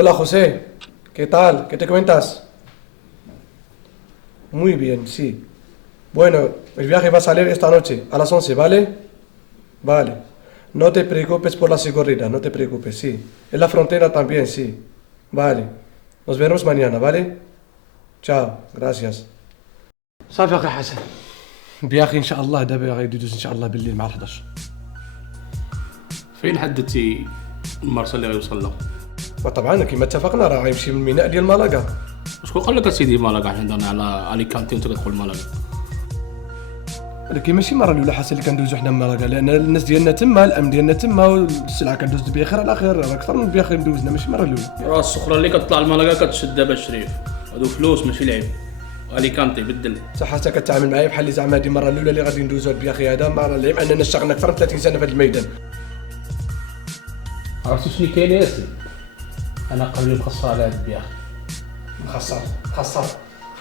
Hola José, ¿qué tal? ¿Qué te cuentas? Muy bien, sí. Bueno, el viaje va a salir esta noche, a las 11, ¿vale? Vale. No te preocupes por la seguridad, no te preocupes, sí. En la frontera también, sí. Vale. Nos vemos mañana, ¿vale? Chao, gracias. صافي اخي حسن. الفياخي ان شاء الله دابا غادي يدوز ان شاء الله بالليل مع 11. فين حددتي المرسى اللي غيوصل له؟ وطبعا كما اتفقنا راه غيمشي من الميناء ديال مالاغا. شكون قال لك اسيدي مالاغا؟ حنا هضرنا على اليكانتي وانت كتقول مالاغا. ولكن ماشي المره الاولى حسن اللي كندوزو حنا مالاغا، لان الناس ديالنا تما، الامن ديالنا تما، والسلعه كندوز بخير على خير، راه اكثر من بخير دوزنا ماشي المره الاولى. راه السخره اللي كتطلع لمالاغا كتشد دابا الشريف، هادو فلوس ماشي لعب. اليكانتي بدل. صح حتى كتعامل معايا بحال اللي زعما هذه المره الاولى اللي غادي ندوزو هاد البياخي هذا، مع العلم اننا اشتغلنا اكثر من 30 سنه في هذا الميدان. عرفتي شنو كاين يا سي؟ انا قلبي مخسر على هاد البياخ. خسر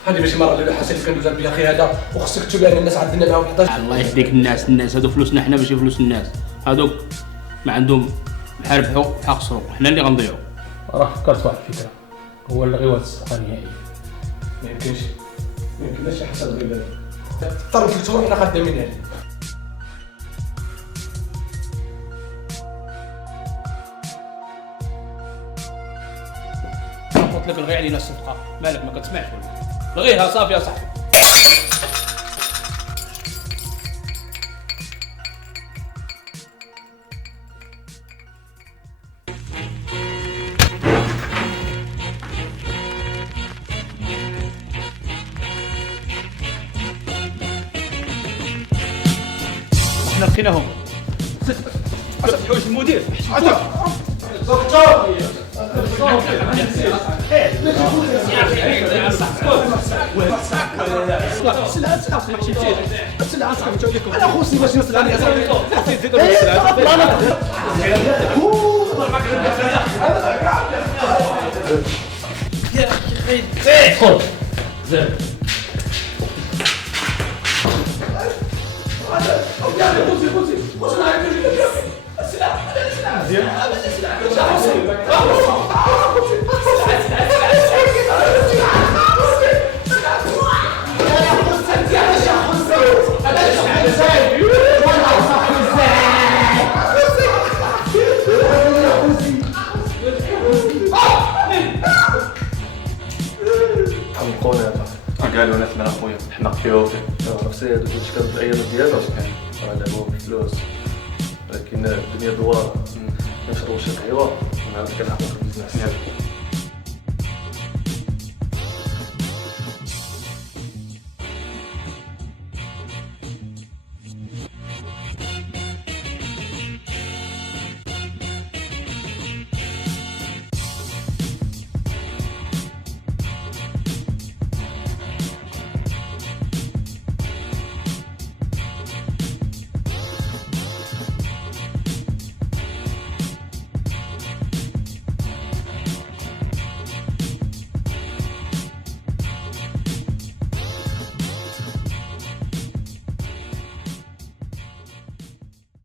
هذه ماشي المره الاولى حسن اللي كندوز هاد البياخي هذا، وخصك تشوف يعني الناس عندنا معاهم 11. الله يهديك الناس هادو فلوسنا حنا ماشي فلوس الناس. هادوك ما عندهم بحال ربحوا بحال خسروا، حنا اللي غنضيعوا. راه فكرت واحد الفكره، هو اللي غيواد الصفقه نهائيا. ما يمكنش حسن غير هذا. اضطر لك تروح حنا خدامين عليه. قلت لك الغي علينا الصفقه، مالك ما كتسمعش ولا؟ لغيها صافي يا صاحبي. احنا لقيناهم. حوش المدير. دكتور انا خوصي باش نوصل عليه يا اخي خذ زين. قالوا ناس من اخويا حنا قفيوه نفسي هادو كلشي كانت الايام ديالو راه لعبوا بالفلوس، ولكن الدنيا دوار نشربوا شي قهوه ونعاود كنعطيو في البيزنس.